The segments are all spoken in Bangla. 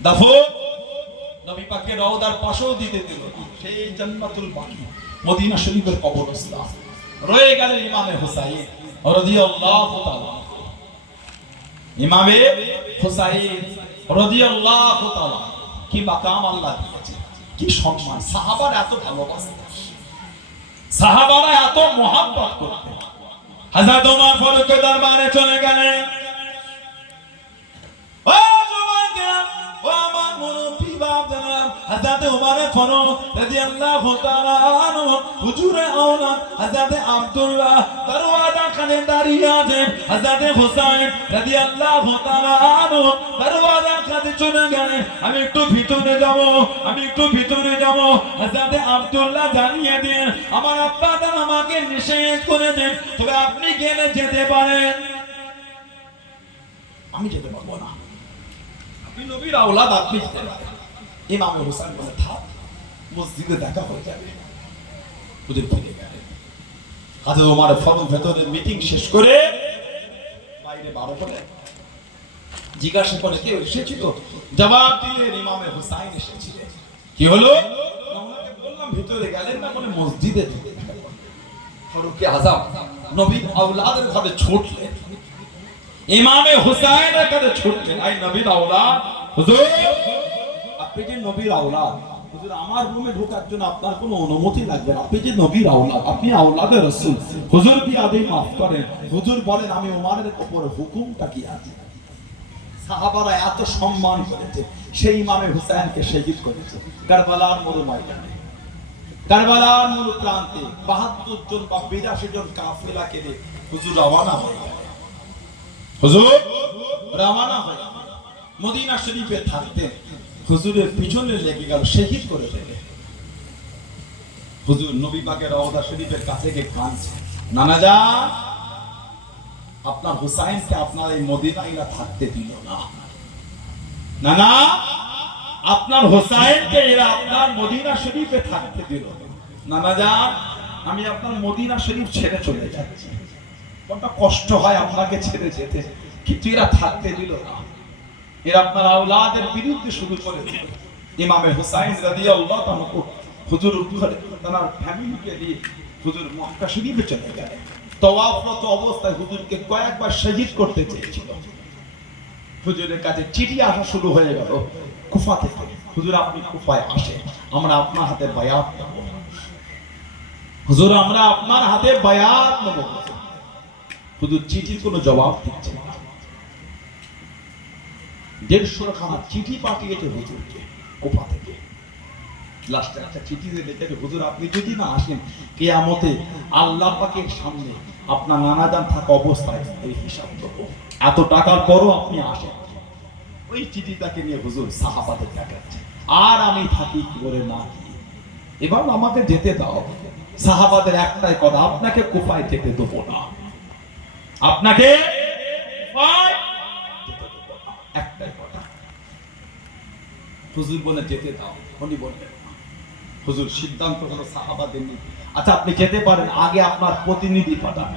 দাফন নবী পাকের রওজার পাশেও দিতে দিল সেই জান্নাতুল বাকি মদিনা শরীফের কবরস্থান রয়ে গেলেন ইমামে হুসাইন রাদিয়াল্লাহু তাআলা। ইমামে হুসাইন রাদিয়াল্লাহু তাআলা কি মাকাম আল্লাহ দিয়েছে, কি সম্মান। সাহাবারা এত ভালোবাসতেন, সাহাবারা এত মহব্বত করতেন। হযরত ওমর ফারুকের দরবারে চলে গেলেন। ও জওয়ান, ও আমার মুরব্বি বাপ জনাব হযরত ওমর ফারুক রাদিয়াল্লাহু তাআলা আনহু হুজুরে আওলাদ হযরত আব্দুল্লাহ দরওয়াজা খানে দাঁড়িয়ে আছেন। হযরত হুসাইন রাদিয়াল্লাহু তাআলা আনহু দরওয়াজা কাছে চলে গেলেন। আমি একটু ভিতরে যাব, আমি একটু ভিতরে যাব। হযরত আব্দুল্লাহ জানিয়ে দেন আমার আব্বা জান আমাকে নিষেধ করেছেন, তবে আপনি গেলে যেতে পারেন। আমি যেতে পারবো না, আপনি নবীর আওলাদ, আপনি যেতে পারেন। ইমাম হুসাইন বলে থাক, মসজিদে দেখা হয়ে যাবে। হুজুর ফিরে গেলেন। হযরত ওমর ফারুক ভেতরে মিটিং শেষ করে বাইরে বারো করে জিজ্ঞাসা করে কেউ এসেছিল? জবাব দিলেন ইমামে হুসাইন এসেছিলেন। কি হলো? ওনাকে বললাম ভিতরে গেলেন না, মানে মসজিদে ঢুকে ফারুকে আযম নবীর আওলাদের ঘরে ছুটলেন, ইমামে হুসাইনের কাছে ছুটলেন। আই নবীর আওলাদ, হুজুর আপনি যে নবীর আওলাদ, হুজুর আমার রুমে ঢোকার জন্য আপনার কোনো অনুমতি লাগবে না। আপনি যে নবীর আওলাদ, আপনি আওলাদে রাসূল, হুজুর কি আদেই maaf করেন। হুজুর বলেন আমি ওমরের উপরে হুকুমটা কি আছে। সাহাবারা এত সম্মান করেছে, সেই ইমামে হুসাইনকে শহীদ করেছে কারবালার মরু ময়দানে। কারবালার মরু প্রান্তে ৭২ জন বা ৮২ জন কাফেলাকে নিয়ে হুজুর রওনা হয়ে গেলেন। হুজুর রওনা হয়ে মদিনা শরীফে থাকতেন। হুজুরের পিছনে লেগে গেল, শহীদ করে দিলেন। হুজুর নবী পাকের রওজা শরীফের কাছে গিয়ে কাঁদছে, নানা জান আপনার হুসাইনকে আপনার এই মদিনায় থাকতে দিল না। নানা আপনার হুসাইনকে এরা আপনার মদিনা শরীফে থাকতে দিল না। নানা জান আমি আপনার মদিনা শরীফ ছেড়ে চলে যাচ্ছি, কতটা কষ্ট হয় আপনাকে ছেড়ে যেতে, কিন্তু এরা থাকতে দিল না। এরা আপনার আওলাদের বিরুদ্ধে শুরু করে দিল। ইমামে হুসাইন রাদিয়াল্লাহু তাআলা হুজুর উঠে তার ফ্যামিলিকে নিয়ে হুজুর মক্কা শরীফে চলে গেলেন। তওয়াফরত অবস্থায় হুজুরকে কয়েকবার শহীদ করতে চেয়েছিল। হুজুরের কাছে চিঠি আসা শুরু হয়ে গেল কুফা থেকে, হুজুর আপনি কুফায় আসেন, আমরা আপনার হাতে বায়াত নেব। হুজুর আমরা আপনার হাতে বায়াত নেব। হুজুর চিঠির কোনো জবাব দিচ্ছে না। ১৫০ খানা চিঠি পাঠিয়েছে হুজুরকে কুফা থেকে। লাস্টে একটা চিঠি দিয়ে লিখেছে হুজুর আপনি যদি না আসেন কিয়ামতে আল্লাহ পাকের সামনে আপনার নানা জান থাকা অবস্থায় এই হিসাব দেব। এত টাকার পরও আপনি আসেন। ওই চিঠিটাকে নিয়ে হুজুর সাহাবাদের দেখাচ্ছে, আর আমি থাকি কি করে না কি, এবার আমাকে যেতে দাও। সাহাবাদের একটাই কথা, আপনাকে কুফায় যেতে দেবো না, আপনাকে কুফায় যেতে দেবো না, একটাই কথা। হুজুর বলে যেতে দাও, উনি বললেন হুজুর সিদ্ধান্ত হলো সাহাবাদের নিয়ে, আচ্ছা আপনি যেতে পারেন, আগে আপনার প্রতিনিধি পাঠান।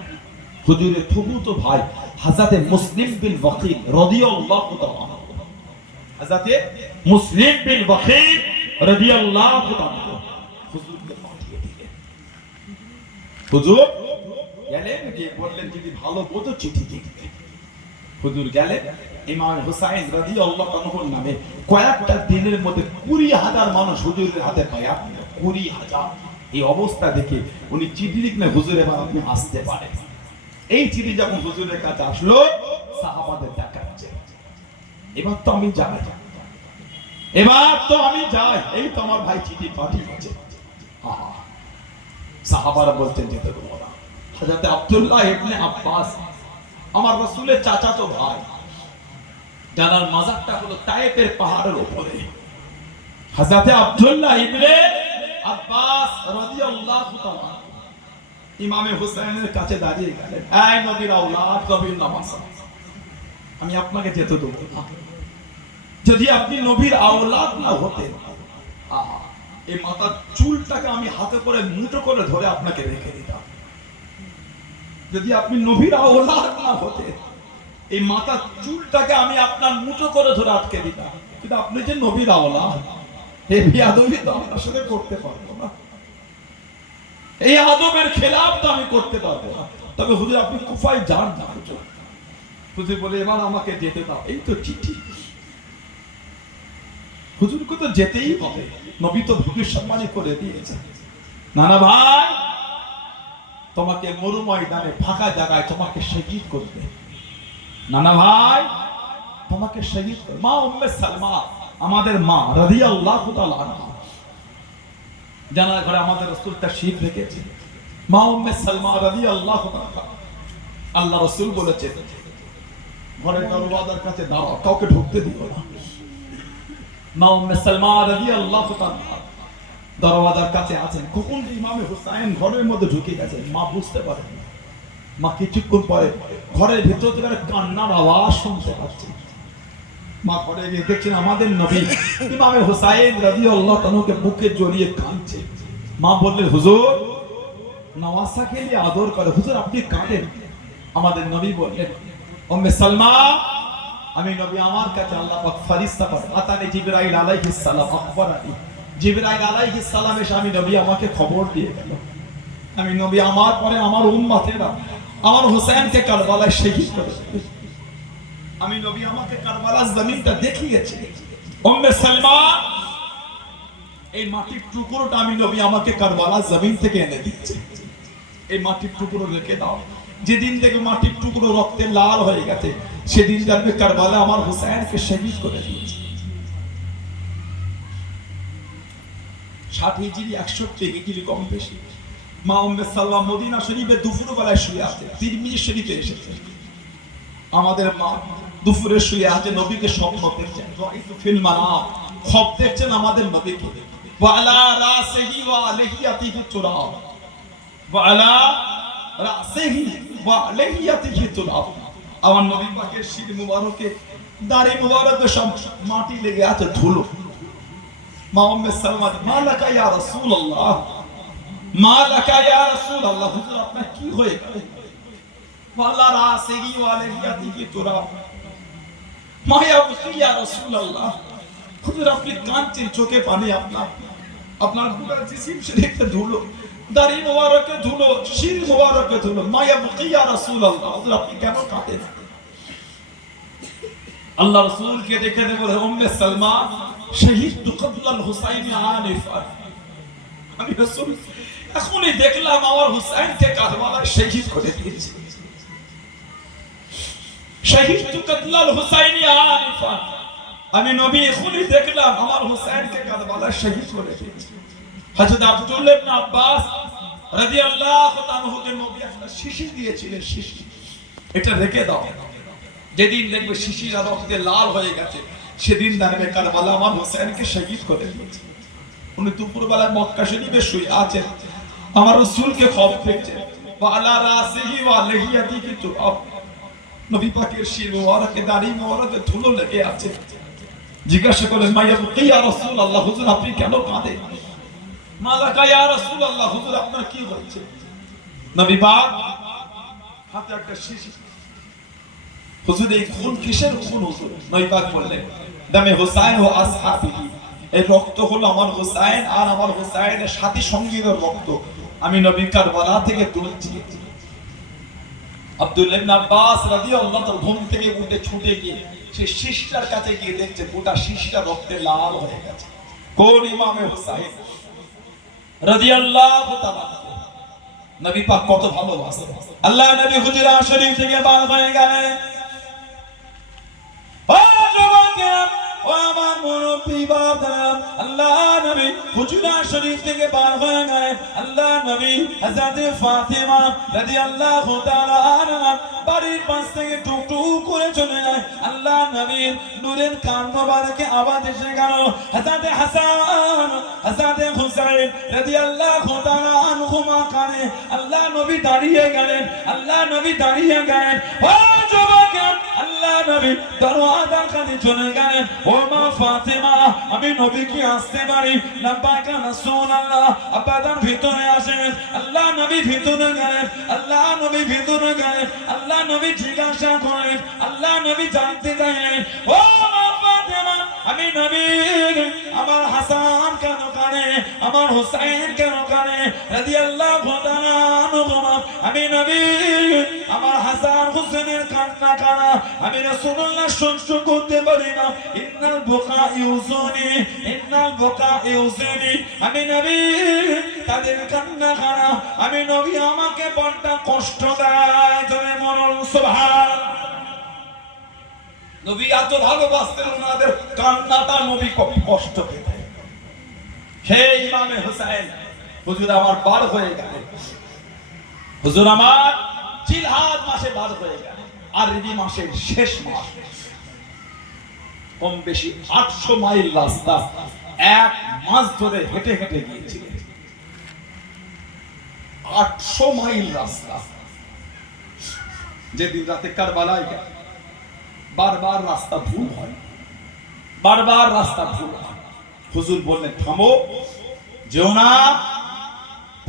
হুজুরের ফুফুতো ভাই হযরতে মুসলিম বিন ওয়াকিল রাদিয়াল্লাহু তাআলা, হযরতে মুসলিম বিন ওয়াকিল রাদিয়াল্লাহু তাআলা হুজুরকে পাঠিয়ে দিলেন। হুজুর গেলেন, গিয়ে বললেন যদি ভালো বোঝো চিঠি লিখতে। হুজুর গেলেন, ইমাম হুসাইন রাদিয়াল্লাহু তাআলার নামে কয়েকটা দিনের মধ্যে ২০,০০০ মানুষ হুজুরের হাতে বায়াত নিল। ২০,০০০। এই অবস্থা দেখে উনি চিঠি লিখলেন হুজুর এবার আপনি আসতে পারেন। এই চিঠি যখন হুজুরের কাছে আসলো সাহাবাদের দেখাচ্ছে, এবার তো আমি যাই, এবার তো আমি যাই, এই তো আমার ভাই চিঠি পাঠিয়েছে। সাহাবারা বলছেন যেতে দেবো না। হযরত আব্দুল্লাহ ইবনে আব্বাস আমার রাসূলের চাচাতো ভাই, যার মাজারটা হলো তায়েফের পাহাড়ের উপরে, হযরত আব্দুল্লাহ ইবনে আব্বাস রাদিয়াল্লাহু তাআলা ইমামে হুসাইনের কাছে দাঁড়িয়ে গেলেন, এই নবীর আওলাদ নবীর নামাজ, আমি আপনাকে যেতে দেবো না। যদি আপনি নবীর আওলাদ না হতেন, এই মাথার চুলটাকে আমি হাতে করে মুঠো করে ধরে আপনাকে রেখে দিতাম। যদি আপনি নবীর আওলাদ না হতেন, এই মাথা চুলটাকে আমি আপনার মুঠো করে ধরে আটকে দিতাম, কিন্তু আপনি যে নবীর আওলাদ, এই বেয়াদবি তো আপনার সাথে করতে পারবো না, এই আদবের খেলাফ তো আমি করতে পারবো না। তবে হুজুর আপনি কুফায় যান না। হুজুর বলে এবার আমাকে যেতে দাও, এই তো চিঠি, হুজুরকে তো যেতেই হবে, নবী তো ভবিষ্যৎবাণী করে দিয়েছে। নানা ভাই, তোমাকে মরু ময়দানে ফাঁকা জায়গায় তোমাকে শহীদ করবে, নানা ভাই তোমাকে শহীদ করবে। মা উম্মে সালমা, আমাদের মা রাদিয়াল্লাহু তাআলা আনহা, জানার ঘরে আমাদের রাসূল তাশরীফ রেখেছে। মা উম্মে সালমা রাদিয়াল্লাহু তাআলা, আল্লাহ রাসূল বলেছেন ঘরের দরওয়াজার কাছে দাঁড়াও, কাউকে ঢুকতে দিও না। মা উম্মে সালমা রাদিয়াল্লাহু তাআলা দরওয়াজার কাছে আছেন, কখন ইমামে হুসাইন ঘরের মধ্যে ঢুকে গেছেন, মা বুঝতে পারেন। মা কিছুক্ষণ পরে ঘরের ভিতর থেকে কান্নার আওয়াজ শুনতে পাচ্ছেন। মা ঘরে গিয়ে দেখছেন আমাদের নবী ইমামে হুসাইন রাদিয়াল্লাহু তাআলাকে বুকে জড়িয়ে কাঁদছে। মা বললেন হুজুর, নওয়াসাকে নিয়ে আদর করে, হুজুর আপনি কাঁদেন। আমাদের নবী বললেন উম্মে সালমা, আমি নবী আমার কাছে আল্লাহ পাক ফেরেশতা পাঠান, আতানি জিবরাইল আলাইহিস সালাম আখবরানি, জিবরাইল আলাইহিস সালাম এসে আমি নবী আমাকে খবর দিয়ে গেল, আমি নবী আমার পরে আমার উম্মতেরা আমার হুসাইনকে কারবালায় শহীদ করেছে। আমি নবী আমাকে কারবালার জমিনটা দেখিয়েছি। উম্মে সালমা, এই মাটির টুকরোটা আমি নবী আমাকে কারবালার জমিন থেকে এনে দিয়েছি, এই মাটির টুকরো রেখে দাও। যেদিন থেকে মাটির টুকরো রক্তে লাল হয়ে গেছে, সেদিন থেকে কারবালা আমার হুসাইনকে শহীদ করে দিয়েছে। 60 হিজরি 61 হিজরি কম বেশি। মা উম্মে সালমা মদিনা শরীফে দুপুর বেলায় শুয়ে আছে, তিরমিজি শরীফে এসেছে। আমাদের মা দুপুরে শুয়ে আছে, নবীকে স্বপ্ন দেখছেন, রাইতু ফিল মানাম, খব দেখছেন আমাদের নবীকে। ওয়া আলা রাসিহি ওয়া আলাইহিয়াতিহি তুরাব, ওয়া আলা রাসিহি ওয়া আলাইহিয়াতিহি তুরাব, আমার নবী পাকের শির মুবারকে দাড়ি মুবারকে সব মাটি লেগে আছে, ধুলো। মা উম্মে সালমা, মালাকা ইয়া রাসূলুল্লাহ, মালাকা ইয়া রাসূলুল্লাহ, হুজুর আপনার কি হয়ে গেল? ওয়ালা রাসিহি ওয়া আলাইহিয়াতিহি তুরাব, মা ইয়া রাসূলুল্লাহ, হুজুর আপনি কাঁদছেন, চোখে পানি, আপনার পুরো জিসিম শরীফে ধুলো, দাড়ি মুবারকে ধুলো, শির মুবারকে ধুলো, মা ইয়া রাসূলুল্লাহ, হুজুর আপনি কেন কাঁদেন? আল্লাহ রাসূলকে দেখে বলে উম্মে সালমা, শহীদ কবলাল হুসাইন আনিফা, আমি রাসূল এখনই দেখলাম আমার হুসাইনকে কারবালায় শহীদ করে দিয়েছে। শহীদ কবলাল হুসাইন আনিফা, আমি নবী এখনই দেখলাম আমার হুসাইনকে কারবালায় শহীদ করে দিয়েছে। হযরত আব্দুল্লাহ ইবনে আব্বাস রাদিয়াল্লাহু তাআলাকে নবী একটা শিশি দিয়েছিলেন, শিশি, এটা রেখে দাও, যেদিন দেখবে শিশিরা রক্তে লাল হয়ে গেছে, সেদিন দেখবে কারবালা আমার হুসাইনকে শহীদ করে দিয়েছে। উনি দুপুরবেলায় মক্কা শরীফে শুয়ে আছেন, আমার রাসূলকে খবর দেখছেন, ওয়া আলা রাসিহি ওয়া আলাইহিয়াতিহি তুরাব, নবী পাকের শির মুবারকে দাড়ি মুবারকে ধুলো লেগে আছে। জিজ্ঞাসা করলেন মা ইয়া রাসূলুল্লাহ, হুজুর আপনি কেন কাঁদেন? মালাকা ইয়া রাসূলুল্লাহ, হুজুর আপনার কি হয়েছে? নবী পাক হাতে একটা শিশি, হুজুর এই খুন কিসের খুন হুজুর? নবী পাক বললেন দামে হুসাইন ও আসহাবিহি, এই রক্ত হলো আমার হুসাইন আর আমার হুসাইনের সাথী সঙ্গীদের রক্ত, আমি নবী কারবালা থেকে তুলেছি। আব্দুল্লাহ ইবনে আব্বাস রাদিয়াল্লাহু তাআলা ঘুম থেকে উঠে ছুটে গিয়ে সেই শিশটার কাছে গিয়ে দেখছে গোটা শিশটা রক্তে লাল হয়ে গেছে। কোন ইমামে হুসাইন রাদিয়াল্লাহু তাআলা, নবী পাক কত ভালোবাসেন। আল্লাহ নবী হুজরা শরীফ থেকে বার হয়ে গেলেন, ও যুবকেরা, ও আমার মুরব্বি বাবারা, আল্লাহ নবী হুজরা শরীফ থেকে বার হয়ে গেলেন। আল্লাহ নবী হযরত ফাতিমা রাদিয়াল্লাহু তাআলা আনহা বাড়ির পাশ থেকে টুকটুক করে চলে যায়। আল্লাহ নবীর নূরের কান মোবারকে আওয়াজ এসে গেল, হযরত হাসান হযরত হুসাইন রাদিয়াল্লাহু তাআলা আনহুমা কানে। আল্লাহ নবী দাঁড়িয়ে গেলেন, আল্লাহ নবী দাঁড়িয়ে গেলেন। ও যুবকেরা, আল্লাহ আল্লাহ নবী দরওয়াজার কাছে চলে গেলেন। ও মা ফাতেমা, আমি নবী কি আসতে পারি? লাব্বাইকা রাসূলুল্লাহ। আব্বাজান ভিতরে আসেন। আল্লাহ নবী ভিতরে গেলেন। আল্লাহ নবী ভিতরে গেলেন। আল্লাহ নবী জিজ্ঞাসা করলেন, আল্লাহ নবী জানতে চাইলেন, ও মা ফাতেমা, আমি নবী, আমার হাসান কেন কানে, আমার হুসাইন কেন কানে রাদিয়াল্লাহু তাআলা আনহুমা? আমি নবী, আমার হাসান হুসাইনের কান্না কানা আমি রাসূলুল্লাহ সহ্য করতে পারি না। ইন্নাল বুকা ইউজুনি, ইন্নাল বুকা ইউজুনি। আমি নবী, তাদের কান্না কানা আমি নবী, আমাকে বড্ড কষ্ট দেয়। তুমি বলুন সুবহান। নবী এত ভালোবাসতেন, ওনাদের কান্নাটা নবী কষ্ট পেতেন। হে ইমামে হুসাইন, হুজুর আমার বার হয়ে গেল, হুজুর আমার জিলহাদ মাসে বার হয়ে গেল, আরবি মাসের শেষ মাস। কম বেশি 800 মাইল রাস্তা এক মাস ধরে হেঁটে হেঁটে গিয়েছিলেন। 800 মাইল রাস্তা। যেদিন রাতে কারবালায় গেল, বারবার রাস্তা ভুল হয়, বারবার রাস্তা ভুল হয়। হুজুর বললেন, থামো, যেও না,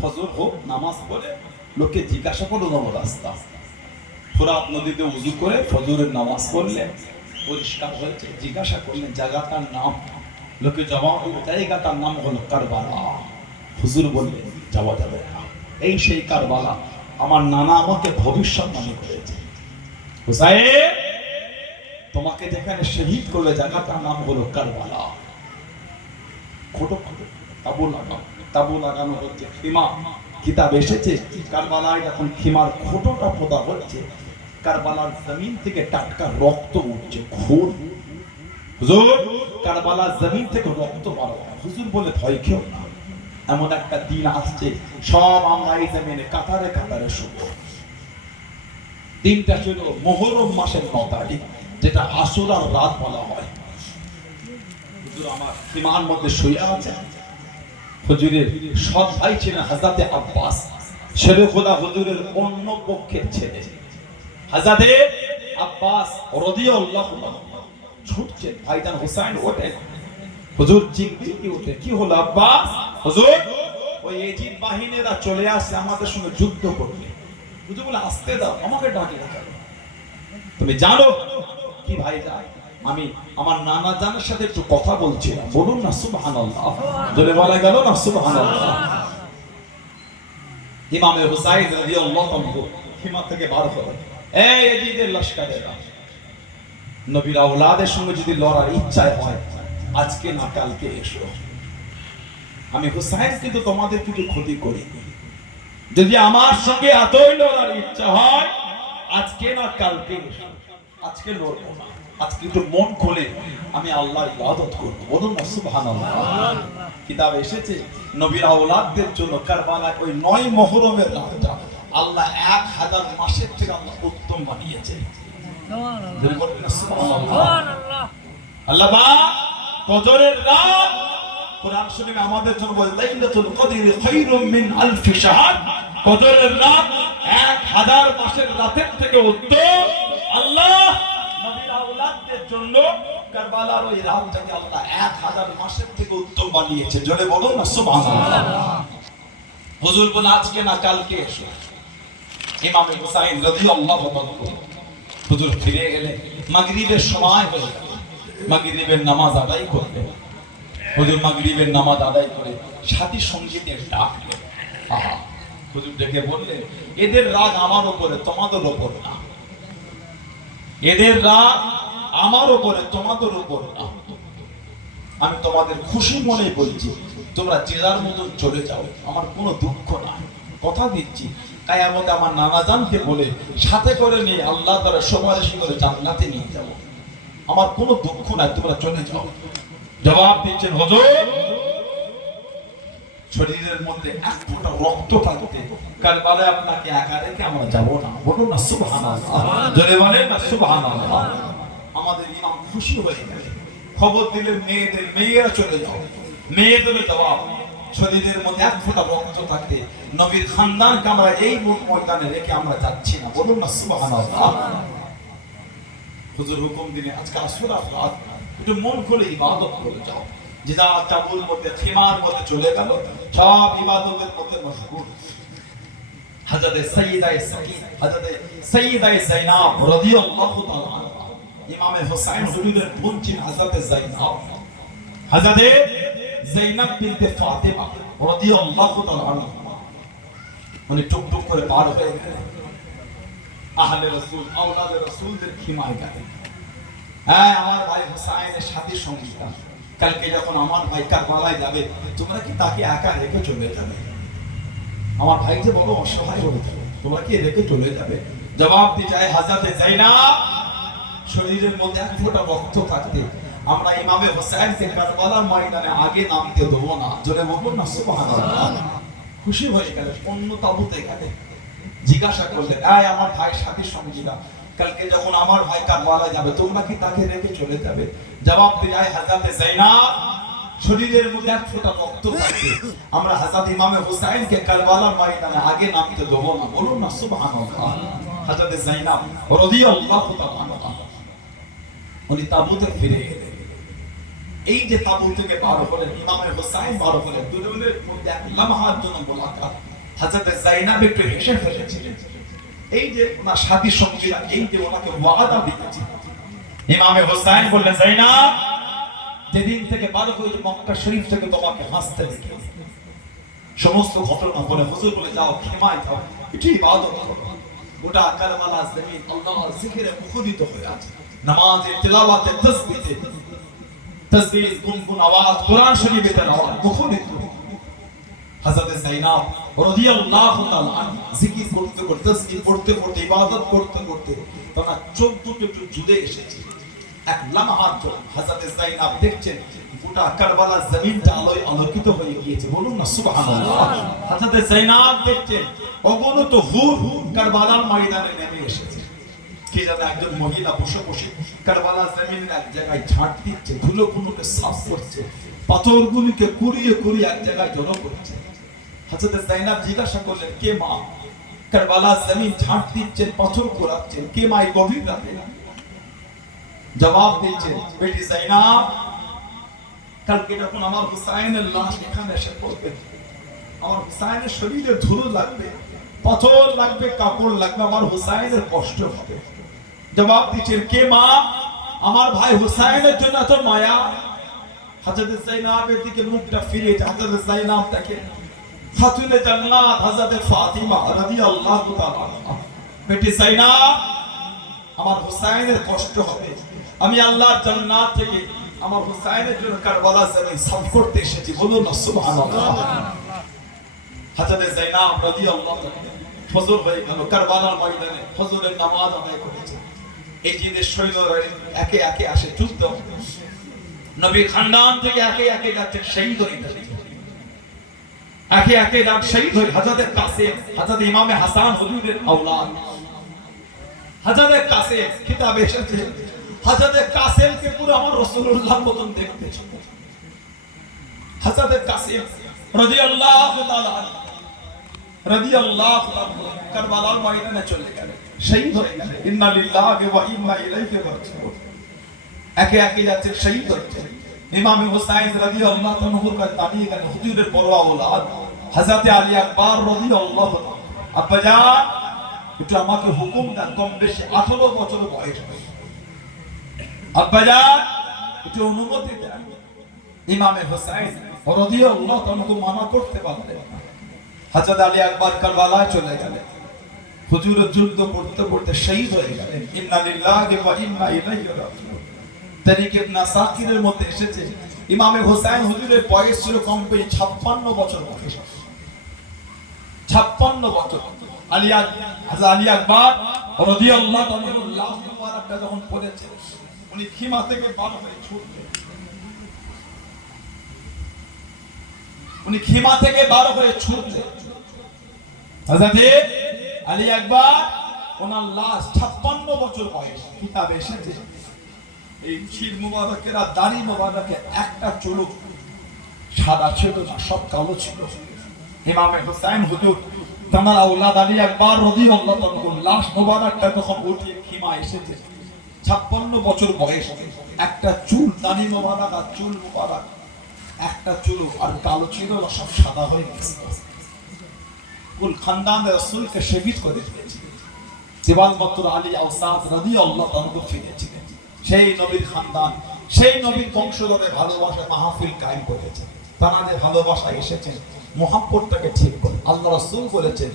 ফজর হোক, নামাজ পড়ে লোকে জিজ্ঞাসা করলো যাবো রাস্তা। ফোরাত নদীতে উযু করে ফজরের নামাজ পড়লেন, পরিষ্কার হয়েছে। জিজ্ঞাসা করলেন জায়গাটার নাম, লোকে জবাব দিল জায়গাটার নাম হলো কারবালা। হুজুর বললেন যাওয়া যাবে না, এই সেই কারবালা, আমার নানা আমাকে ভবিষ্যৎবাণী করেছে। হুসাইন, তোমাকে যেখানে শহীদ করবে জায়গাটার নাম হলো কারবালা। খোটো খোটো তাবু লাগানো, তাবু লাগানো হচ্ছে, খিমা কিতাব এসেছে। কারবালায় যখন খিমার খোটোটা পোতা হচ্ছে, কারবালার জমিন থেকে টাটকা রক্ত উঠছে, খুন। হুজুর, কারবালার জমিন থেকে রক্ত বার হয়। হুজুর বলে ভয় খেও না, এমন একটা দিন আসছে সব আমরা এই জমিনে কাতারে কাতারে শুভ। দিনটা ছিল মুহররম মাসের 9 তারিখ, যেটা আশুরার রাত বলা হয়। হুজুর আমার খিমার মধ্যে শুয়ে আছে। হুজুরের সৎ ভাই ছিলেন হযরতে আব্বাস, ছেলে খোদা হুজুরের অন্য পক্ষের ছেলে। হযরতে আব্বাস রাদিয়াল্লাহু আনহু ছুটছেন, ভাইজান হুসাইন ওঠে। হুজুর জিজ্ঞেস কি ওঠে, কি হলো আব্বাস? হুজুর, ওই এজিদ বাহিনীরা চলে আসছে আমাদের সঙ্গে যুদ্ধ করতে। হুজুর বলে আসতে দাও, আমাকে ডাকে কেন? তুমি জানো কি ভাইজান, আমি আমার নানা জানের সাথে একটু কথা বলছিলাম। বলুন না সুবহানাল্লাহ, জোরে বলা গেল না সুবহানাল্লাহ। ইমামে হুসাইন রাদিয়াল্লাহু আনহু খিমা থেকে বার হলেন। এই এজিদের লশকরেরা, নবীর আওলাদের সঙ্গে যদি লড়ার ইচ্ছা হয় আজকে না কালকে এসো। আমি হুসাইন কিন্তু তোমাদের কিছু ক্ষতি করিনি। যদি আমার সঙ্গে এতই লড়ার ইচ্ছা হয় আজকে না কালকে এসো। আজকে লড়বো না, আজকে একটু মন খুলে আমি আল্লাহর ইবাদত করব। বলুন না সুবহানাল্লাহ। কিতাব এসেছে নবীর আওলাদদের জন্য কারবালায় ওই 9 মুহররমের রাতটা আল্লাহ 1000 মাসের থেকে আল্লাহ উত্তম বানিয়েছে। সুবহানাল্লাহ। আল্লাহ পাক ফজরের রাত কোরআন শরীফে আমাদের জন্য বলে লাইলাতুল কদরি খায়রুম মিন আলফি শাহর। ফজরের রাত 1000 মাসের রাতের থেকে উত্তম। আল্লাহ নবীর আওলাদদের জন্য কারবালার ওই রাতটাকে আল্লাহ 1000 মাসের থেকে উত্তম বানিয়েছে। জোরে বলুন না সুবহানাল্লাহ। হুজুর বলে আজকে না কালকে এসো। ইমাম হুসাইন রাদিয়াল্লাহু আনহু হুজুর ফিরে গেলে মাগরিবের সময় হয়ে গেল। মাগরিবের নামাজ আদায় করতে হুজুর মাগরিবের নামাজ আদায় করে সাথী সঙ্গীতের ডাক দিলেন। আহা, হুজুর ডেকে বললেন এদের রাগ আমার উপরে, তোমাদের উপর না। এদের রাগ আমার উপরে, তোমাদের উপর না। আমি তোমাদের খুশি মনে বলছি, তোমরা যে যার মতো চলে যাও, আমার কোনো দুঃখ নাই। কথা দিচ্ছি কিয়ামতে আমার নানা জানকে বলে সাথে করে নিয়ে আল্লাহ তাআলা সুপারিশ করে জান্নাতে নিয়ে যাব। আমার কোনো দুঃখ নাই, তোমরা চলে যাও। জবাব দিচ্ছেন হুজুর, শরীরের মধ্যে এক ফোঁটা রক্ত থাকতে কারবালায় আপনাকে একা রেখে আমরা যাব না। বলুন না সুবহানাল্লাহ। জোরে বলেন না সুবহানাল্লাহ। আমাদের ইমাম খুশি হয়ে গেলেন, খবর দিলেন মেয়েরা চলে যাও। মেয়েদের জবাব, শরীরের মধ্যে এক ফোঁটা রক্ত থাকতে নবীর খানদানকে আমরা এই ময়দানে রেখে আমরা যাচ্ছি না। বলুন না সুবহানাল্লাহ। হুজুর হুকুম দিনে আজকে আসর রাত একটু মন খুলে ইবাদত করে যাও। যে যা তাবুর মধ্যে খিমার মধ্যে চলে গেল, সব ইবাদতের মধ্যে মশগুল। হযরত সাইয়্যিদা সাকিনা, হযরত সাইয়্যিদা যায়নাব রাদিয়াল্লাহু তাআলা আনহা, ইমামে হুসাইন হুজুরের বোন ছিলেন হযরত যায়নাব, হযরত যায়নাব বিনতে ফাতেমা রাদিয়াল্লাহু তাআলা আনহা। উনি টুকটুক করে পার হয়ে গেলেন আহলে রাসূল, আওলাদে রাসূলদের খিমায় গেলেন। হ্যাঁ, আমার ভাই হুসাইনের সাথী সঙ্গীতা, কালকে যখন আমার ভাই কারবালায় যাবে, তোমরা কি তাকে একা রেখে চলে যাবে? আমার ভাই যে বড় অসহায় হয়েছে, তোমরা কি রেখে চলে যাবে? জবাব দিতে চায় হযরত যায়নাব, শরীরের মধ্যে এক ফোঁটা রক্ত থাকতে আমরা ইমামে হুসাইনকে কারবালার ময়দানে আগে নামতে দেবো না। জোরে বলুন না সুবহানাল্লাহ। খুশি হয়ে গেলেন, অন্য তাবুতে গেলেন, জিজ্ঞাসা করলেন, আয় আমার ভাই সাথী সঙ্গীরা, কালকে যখন আমার ভাই কারবালায় যাবে, তোমরা কি তাকে রেখে চলে যাবে? জবাব দিয়ে যায় হযরত যায়নাব, শরীরের মধ্যে এক ফোঁটা রক্ত থাকতে আমরা হযরত ইমামে হুসাইনকে কারবালার ময়দানে আগে নামতে দেবো না। বলুন না সুবহানাল্লাহ। হযরত যায়নাব রাদিয়াল্লাহু তাআলা আনহা উনি তাবুতে ফিরে গেলেন। এই যে তাবু থেকে বার হলেন, ইমামে হুসাইন বার হলেন, দুজনের মধ্যে এক লামহার জন্য মোলাকাত। হযরত যায়নাব একটু হেসে ফেলেছিলেন। এই যে ওনার সাথী সঙ্গীরা এই যে ওনাকে ওয়াদা দিয়েছে, ইমামে হুসাইন বললেন, যায়নাব, যেদিন থেকে বার হয়ে মক্কা শরীফ থেকে তোমাকে হাসতে দেখি, সমস্ত ঘটনা বলে হুজুর বলে যাও, খেমায় যাও, একটু ইবাদত করো। গোটা কারবালা জমিন আল্লাহর জিকিরে মুখরিত হয়ে আছে, নামাজে, তিলাওয়াতে, তাসবিহে, তাসবিহ গুনগুন আওয়াজ, কোরআন শরীফের তেলাওয়াত মুখরিত। হযরত যায়নাব রাদিয়াল্লাহু তাআলা আনহা জিকির করতে করতে, তাসবিহ পড়তে পড়তে, ইবাদত করতে করতে তার চোখ দুটো একটু জুড়ে এসেছে। এক লামহার জন্য হযরত যায়নাব দেখছেন গোটা কারবালা জমিনটা আলোয় আলোকিত হয়ে গিয়েছে। বলুন না সুবহানাল্লাহ। হযরত যায়নাব দেখছেন অগণিত হুর কারবালার ময়দানে নেমে এসেছে। কে জানে একজন মহিলা বসে বসে কারবালা জমিনের এক জায়গায় ঝাঁট দিচ্ছে, ধুলোগুলোকে সাফ করছে, পাথরগুলোকে কুড়িয়ে কুড়িয়ে এক জায়গায় জড়ো করছে। হযরত যায়নাব জিজ্ঞাসা করলেন, কে মা? কারবালা জমিন ঝাঁট দিচ্ছেন, পাথর কুড়াচ্ছেন, কে মা এই গভীর রাতে? জবাব দিচ্ছেন, বেটি যায়নাব, কালকে যখন আমার হুসাইনের লাশ এখানে এসে পড়বে, আমার হুসাইনের শরীরে ধুলো লাগবে, পাথর লাগবে, কাপড় লাগবে, আমার হুসাইনের কষ্ট হবে। জবাব দিচ্ছেন, কে মা? আমার ভাই হুসাইনের জন্য এত মায়া। হযরত যায়নাবের দিকে মুখটা ফিরিয়ে হযরত যায়নাব তাকে খাতুনে জান্নাত হযরত ফাতিমা রাদিয়াল্লাহু তাআলা আনহা, বেটি যায়নাব, আমার হুসাইনের কষ্ট হবে, আমি আল্লাহর জান্নাত থেকে আমার হুসাইনের জন্য কারবালা জমিন সাফ করতে এসেছি। বলুন না সুবহানাল্লাহ। হযরত যায়নাব রাদিয়াল্লাহু তাআলা ফজর হয়ে গেল, কারবালার ময়দানে ফজরের নামাজ আদায় করেছে। এই যে সৈন্যরা একে একে আসে যুদ্ধ, নবীর খানদান থেকে একে একে যাচ্ছে শহীদ হয়ে যাচ্ছে, একে একে যান শহীদ হয়ে। হযরত কাসেম, হযরত ইমামে হাসান হুজুরের আওলাদ, হযরত কাসেম কিতাবে এসেছে, হযরত কাসেমকে পুরো আমার রাসূলুল্লাহর মতন দেখতে। হযরত কাসেম রাদিয়াল্লাহু তাআলা রাদিয়াল্লাহু তাআলা কারবালার ময়দানে চলে গেলেন, শহীদ হয়ে গেলেন। ইন্না লিল্লাহি ওয়া ইন্না ইলাইহি রাজিউন। একে একে যাচ্ছে শহীদ হচ্ছে। ইমাম হুসাইন রাদিয়াল্লাহু তাআলার কাছে দাঁড়িয়ে গেলেন হুজুরের বড় আওলাদ হযরত আলী আকবর রাদিয়াল্লাহু তাআলা, আব্বাজান একটু আমাকে হুকুম দেন, কম বেশি 18 বছর বয়স, আব্বাজান একটু অনুমতি দেন। ইমামে হুসাইন রাদিয়াল্লাহু তাআলা মানা করতে পারলেন না। হযরত আলী আকবর কারবালায় চলে গেলেন, হুজুর যুদ্ধ করতে করতে শহীদ হয়ে গেলেন। ইন্না লিল্লাহি ওয়া ইন্না ইলাইহি রাজিউন। তারিখ ইবনে সাকিরের মধ্যে এসেছে ইমামে হুসাইন হুজুরের বয়স ছিল কম বেশি 56 বছর বয়স, 56 বছর। হযরত আলী আকবর রাদিয়াল্লাহু তাআলা লাশ মুবারকটা যখন পড়েছে, উনি খিমা থেকে বার হয়ে ছুটলেন, উনি খিমা থেকে বার হয়ে ছুটলেন। হযরত আলী আকবর ওনার লাশ 56 বছর বয়স, কিতাবে এসেছে এই শির মুবারকের আর দাড়ি মুবারকে একটা চুল সাদা ছিল না, সব কালো ছিল। ইমামে হুসাইন হুজুর তার আওলাদ আলী আকবর রাদিয়াল্লাহু তাআলা লাশ মুবারকটা যখন উঠিয়ে খিমা এসেছে, 56 বছর বয়স, একটা চুল দানি মোবারক আর চুল মোবারক একটা চুল আর কালো ছিল না, সব সাদা হয়ে গেছে। কুল খানদান রাসূলকে শহীদ করে দিয়েছে। জিবাল বকর আলী আওসাদ রাদিয়াল্লাহু আনহু ফিরেছিলেন। সেই নবীর খানদান, সেই নবীর বংশধরে ভালোবাসা মাহফিল কায়েম করেছে। তানাদের ভালোবাসা এসেছে, মুহাব্বতটাকে ঠিক করে। আল্লাহ রাসূল বলেছেন,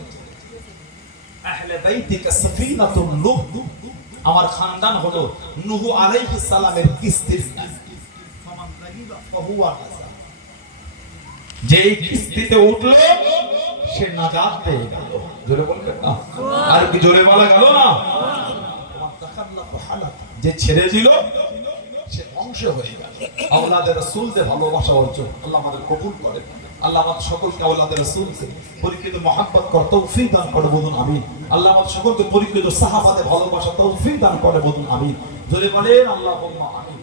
আহলে বাইতিকা সাফিনাতুন নূহ, আমার খানদান হলো নূহ আলাইহিস সালামের কিস্তির নাম। ফামান রাগিবা ফাহুয়া নাজা, যেই কিস্তিতে উঠলো সে নাজাত পেয়ে গেল। জোরে বলবেন না? আর কি জোরে বলা গেল না? যে ছেড়ে দিল সে ধ্বংস হয়ে গেল। আওলাদে রাসূলদের ভালোবাসা অর্জন আল্লাহ আমাদের কবুল করেন। আল্লাহ আমাদের সকলকে আওলাদে রাসূলকে পরিকৃত মহব্বত করার তৌফিক দান করে বলুন আমিন। আল্লাহ আমাদের সকলকে পরিকৃত সাহাবাদের ভালোবাসা তৌফিক দান করে বলুন আমিন। জোরে বলেন আল্লাহুম্মা আমিন।